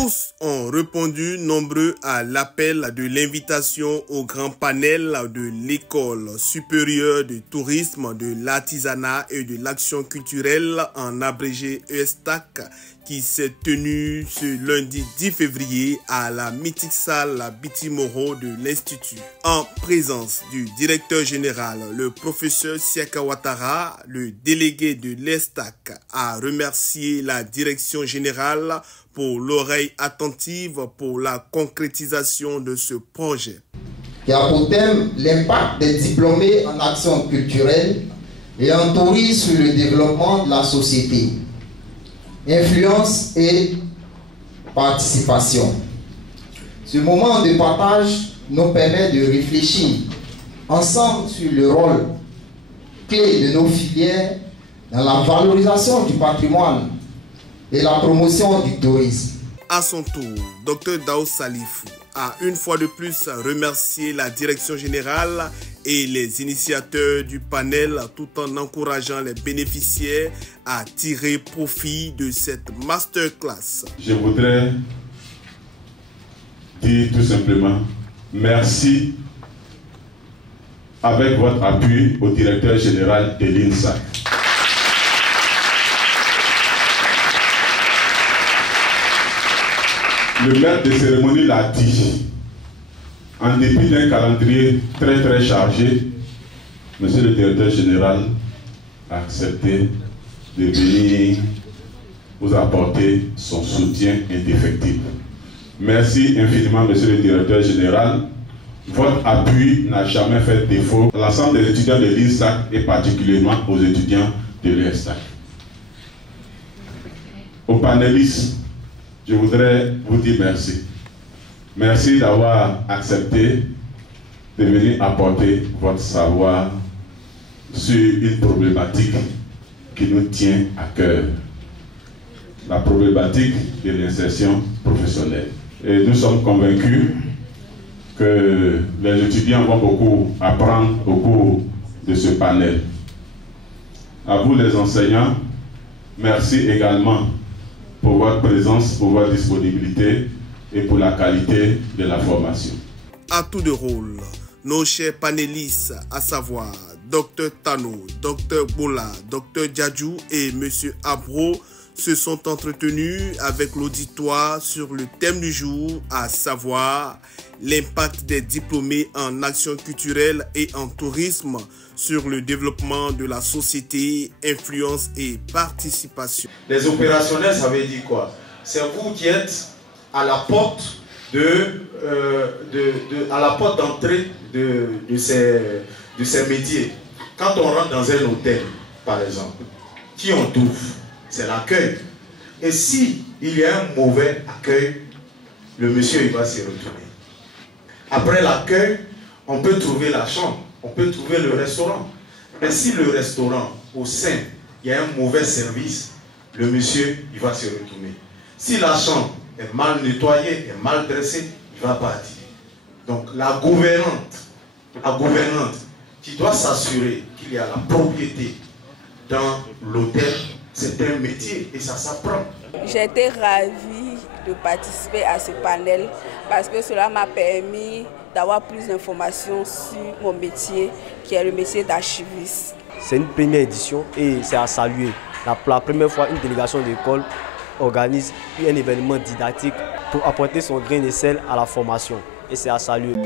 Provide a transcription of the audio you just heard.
Tous ont répondu nombreux à l'appel de l'invitation au grand panel de l'École supérieure de tourisme, de l'artisanat et de l'action culturelle, en abrégé ESTAC, qui s'est tenu ce lundi 10 février à la mythique salle Bitimoro de l'Institut. En présence du directeur général, le professeur Siaka Ouattara, le délégué de l'ESTAC, a remercié la direction générale pour l'oreille attentive pour la concrétisation de ce projet. Qui a pour thème l'impact des diplômés en action culturelle et en tourisme sur le développement de la société. Influence et participation. Ce moment de partage nous permet de réfléchir ensemble sur le rôle clé de nos filières dans la valorisation du patrimoine et la promotion du tourisme. À son tour, Dr Dao Salifou a une fois de plus remercié la direction générale et les initiateurs du panel tout en encourageant les bénéficiaires à tirer profit de cette masterclass. Je voudrais dire tout simplement merci avec votre appui au directeur général de l'INSAC. Le maître de cérémonie l'a dit, en dépit d'un calendrier très chargé, monsieur le directeur général a accepté de venir vous apporter son soutien indéfectible. Merci infiniment, monsieur le directeur général. Votre appui n'a jamais fait défaut à l'ensemble des étudiants de l'INSAC et particulièrement aux étudiants de l'ESTAC. Aux panélistes, je voudrais vous dire merci. Merci d'avoir accepté de venir apporter votre savoir sur une problématique qui nous tient à cœur. La problématique de l'insertion professionnelle. Et nous sommes convaincus que les étudiants vont beaucoup apprendre au cours de ce panel. À vous les enseignants, merci également pour votre présence, pour votre disponibilité et pour la qualité de la formation. À tour de rôle, nos chers panélistes, à savoir Dr Tano, Dr Bola, Dr Djadjou et M. Abro, se sont entretenus avec l'auditoire sur le thème du jour, à savoir l'impact des diplômés en action culturelle et en tourisme sur le développement de la société, influence et participation. Les opérationnels, ça veut dire quoi? C'est vous qui êtes à la porte d'entrée de ces métiers. Quand on rentre dans un hôtel, par exemple, qui on trouve? C'est l'accueil. Et si il y a un mauvais accueil, le monsieur il va se retourner. Après l'accueil, on peut trouver la chambre, on peut trouver le restaurant. Mais si le restaurant, au sein, il y a un mauvais service, le monsieur il va se retourner. Si la chambre est mal nettoyée, est mal dressée, il va partir. Donc la gouvernante qui doit s'assurer qu'il y a la propriété dans l'hôtel, c'est un métier et ça s'apprend. J'ai été ravie de participer à ce panel parce que cela m'a permis d'avoir plus d'informations sur mon métier, qui est le métier d'archiviste. C'est une première édition et c'est à saluer. La première fois, une délégation d'école organise un événement didactique pour apporter son grain de sel à la formation. Et c'est à saluer.